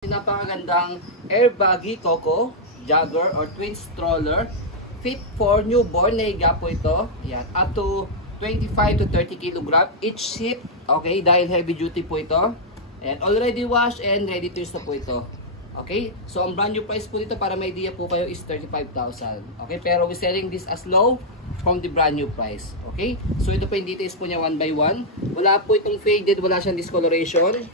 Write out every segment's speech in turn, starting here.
Napakagandang air baggy Coco jogger or twin stroller, fit for newborn na higa po ito. Yan, up to 25 to 30 kg each seat. Okay, dahil heavy duty po ito. And already washed and ready to use na po ito. Okay, so ang brand new price po dito para may idea po kayo is 35,000. Okay, pero we're selling this as low from the brand new price. Okay, so ito po yung details po niya one by one. Wala po itong faded, wala siyang discoloration.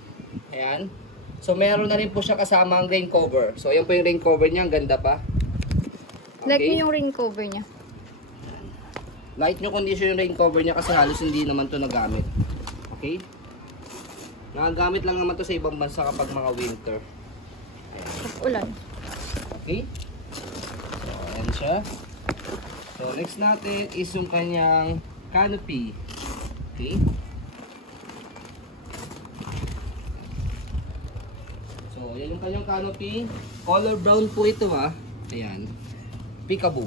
Ayan. So meron na rin po siya kasamang rain cover. So ayan po yung rain cover niya, ang ganda pa. Okay. Like yung rain cover niya. Light nyo condition yung rain cover niya kasi halos hindi naman to nagamit. Okay? Nagagamit lang naman to sa ibang bansa kapag mga winter. Ulan. Okay? So ayan siya. So next natin is yung kanyang canopy. Okay? So, yan yung kanyang canopy. Color brown po ito ha. Ayan. Peekaboo.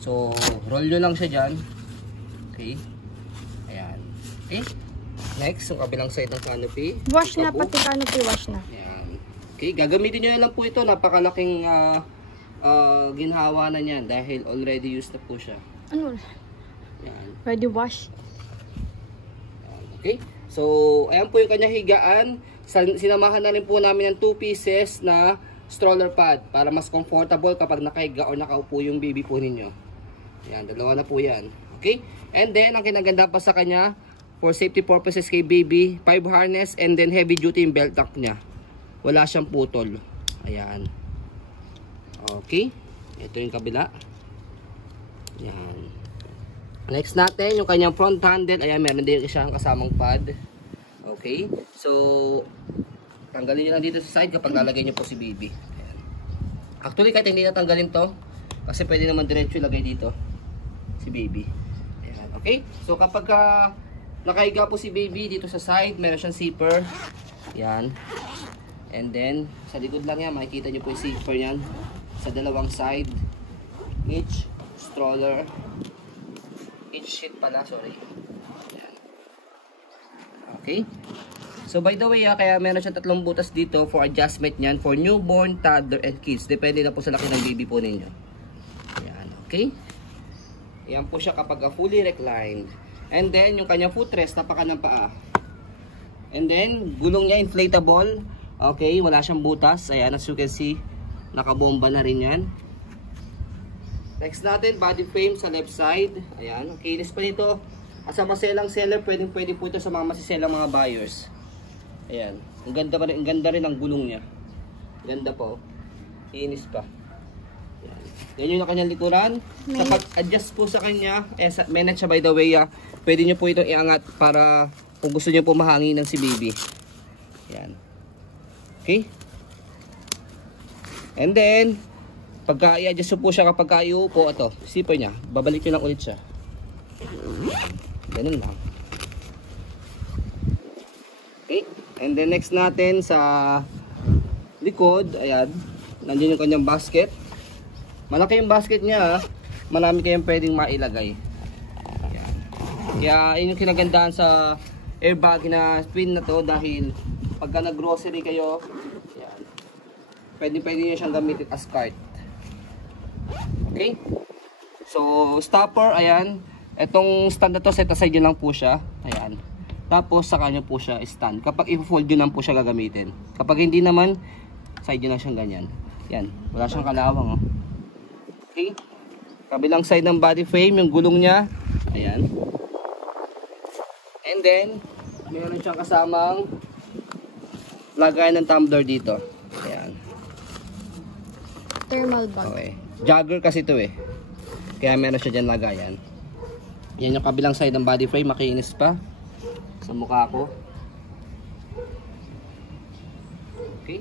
So, roll nyo lang siya dyan. Okay. Ayan. Okay. Next, yung kabilang side ng canopy. Wash na, pati canopy wash na. Ayan. Okay, gagamitin nyo lang po ito. Napakalaking ginhawa na niyan dahil already used na po siya. Ano? Ayan. Ready wash? Ayan. Okay. So, ayan po yung kanyang higaan. Sinamahan na rin po namin ng 2 pieces na stroller pad para mas comfortable kapag nakahiga o nakaupo yung baby po ninyo. Ayan, dalawa na po yan. Okay? And then, ang kinaganda pa sa kanya, for safety purposes kay baby, 5 harness and then heavy duty yung belt lock niya. Wala siyang putol. Ayan. Okay? Ito yung kabila. Ayan. Next natin, yung kanyang front handle. Ayan, meron din siyang kasamang pad. Okay, so tanggalin nyo lang dito sa side kapag lalagay nyo po si baby. Ayan. Actually, kahit hindi natanggalin to, kasi pwede naman diretso ilagay dito si baby. Ayan. Okay, so kapag nakahiga po si baby dito sa side, meron siyang zipper. Ayan. And then, sa likod lang yan, makikita nyo po yung zipper yan sa dalawang side. Each stroller, each seat pala, sorry. Okay? So by the way, kaya meron siyang 3 butas dito for adjustment niyan for newborn, toddler, and kids. Depende na po sa laki ng baby po ninyo. Ayan, okay? Ayan po siya kapag fully reclined. And then, yung kanyang footrest, tapakan ng paa. And then, gulong niya inflatable. Okay, wala siyang butas. Ayan, as you can see, nakabomba na rin yan. Next natin, body frame sa left side. Ayan, okay, kinis pa nito. As a maselang seller, pwede po ito sa mga masiselang mga buyers. Ayan. Ang ganda rin ang gulong niya. Ganda po. Inis pa. Ayan. Yan yung kanyang likuran. Sa pag-adjust po sa kanya, manage siya by the way, pwede nyo po itong iangat para kung gusto nyo po mahanginan si baby. Ayan. Okay? And then, pagka i-adjust po siya kapag iuupo, ito, zipper niya, babalik nyo lang ulit siya. Ganun lang. Okay. And then next natin sa likod, ayan, nandiyan yung kanyang basket. Malaki yung basket niya, marami kayong pwedeng mailagay. Ayan. Kaya yun yung kinagandahan sa airbag na twin na to dahil pagka nag-grocery kayo, ayan, pwede nyo siyang gamitin as cart. Okay? So, stopper, ayan. Itong stand na to, set aside nyo lang po siya. Ayan. Tapos, saka nyo po siya stand. Kapag i-fold nyo lang po siya gagamitin. Kapag hindi naman, side nyo lang siyang ganyan. Yan. Wala siyang kalawang. Oh. Okay. Kabilang side ng body frame, yung gulong niya. Ayan. And then, mayroon siyang kasamang lagay ng tumbler dito. Ayan. Thermal bag. Okay. Jogger kasi ito eh. Kaya meron siya dyan lagayan. Yan yung kabilang side ng body frame, makinis pa sa mukha ko. Okay.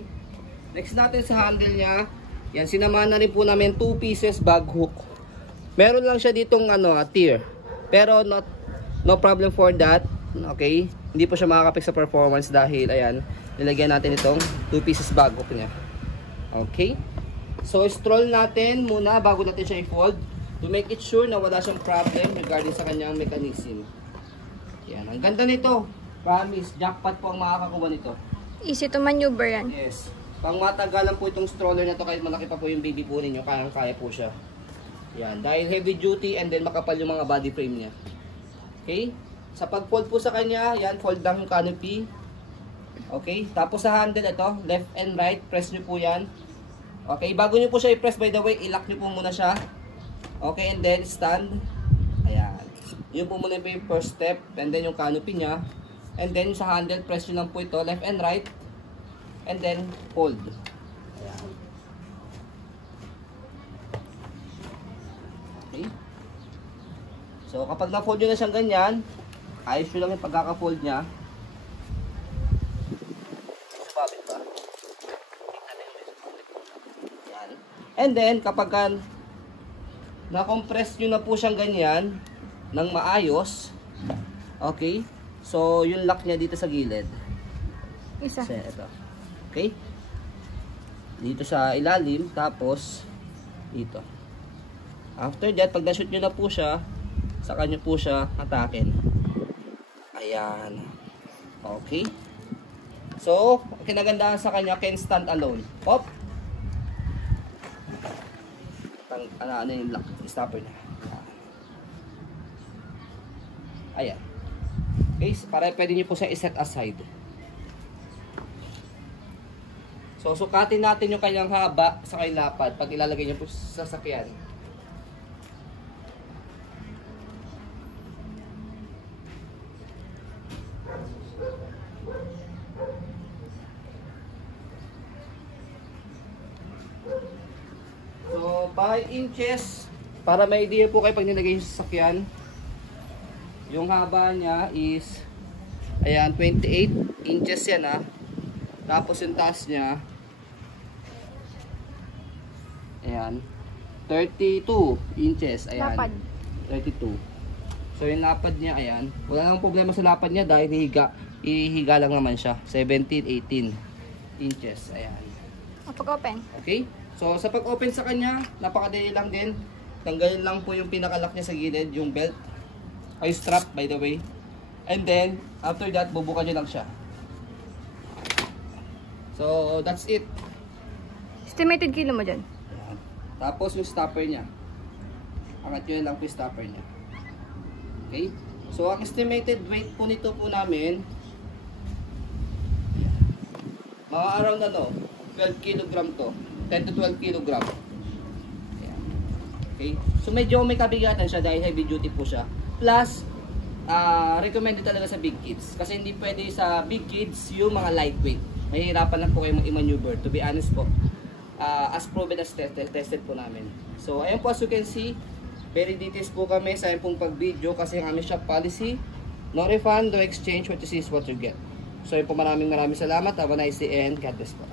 Next natin sa handle niya, yan, sinamahan na rin po namin 2 pieces bag hook. Meron lang siya ditong tier. Pero no problem for that. Okay? Hindi po siya makaka-affect sa performance dahil ayan, nilagyan natin itong 2 pieces bag hook niya. Okay? So stroll natin muna bago natin siya i-fold. To make it sure na wala siyang problem regarding sa kanyang mechanism. Yan, ang ganda nito. Promise, jackpot po ang makakakuha nito. Easy to maneuver yan. Yes. Pang matagalan po itong stroller na to, kahit malaki pa po yung baby po ninyo, kaya po siya. Yan, dahil heavy duty and then makapal yung mga body frame niya. Okay? Sa pag-fold po sa kanya, yan, fold down yung canopy. Okay? Tapos sa handle ito, left and right, press nyo po yan. Okay? Bago nyo po siya i-press, by the way, i-lock nyo po muna siya. Okay? And then stand. Ayan. Yun po muna po yung first step. And then yung canopy niya. And then sa handle, press nyo lang po ito, left and right. And then hold. Ayan. Okay? So kapag na-fold nyo na siyang ganyan, ayos nyo lang yung pagkaka-fold niya. Sumabit ba? Ayan. And then kapag na-compress nyo na po siyang ganyan ng maayos, okay? So yung lock niya dito sa gilid. Isa. So, ito. Okay? Dito sa ilalim, tapos dito. After that, pag na-shoot nyo na po siya, saka nyo po siya atakin. Ayan. Okay? So, kinagandahan sa kanya, can stand alone. Hop! Ano yung lock, stopper niya. Ayan. Okay, para pwede nyo po siya i-set aside. So, sukatin natin yung kanyang haba sa kanyang lapad pag ilalagay niyo po sa sasakyan. So, 5 inches para may idea po kayo pag nilagay yung sasakyan. Yung haba niya is ayan, 28 inches yan ah. Tapos yung taas niya ayan, 32 inches. Ayan. Lapad. 32. So yung lapad niya, ayan. Wala nang problema sa lapad niya dahil ihiga lang naman siya. 17, 18 inches. Ayan. Pag-open. Okay? So sa pag-open sa kanya, napakadali lang din. Tanggalin lang po yung pinaka-lock niya sa gilid, yung belt. Ay strap by the way. And then, after that, bubukan nyo lang siya. So that's it. Estimated kilo mo dyan? Ayan. Tapos yung stopper niya. Angat nyo lang po yung stopper niya. Okay? So ang estimated weight po nito po namin, mga around 12 kilogram to. 10 to 12 kilogram. Ayan. Okay? So medyo may kabigatan siya dahil heavy duty po siya. Plus, recommended talaga sa big kids. Kasi hindi pwede sa big kids yung mga lightweight. Mahihirapan lang po kayo i-maneuver. To be honest po, as proven as tested po namin. So, ayan po as you can see, very details po kami sa ayan pong pag-video kasi ang aming shop policy, no refund, no exchange, what you see is what you get. So, ayan po maraming salamat. Have a nice day and God bless po.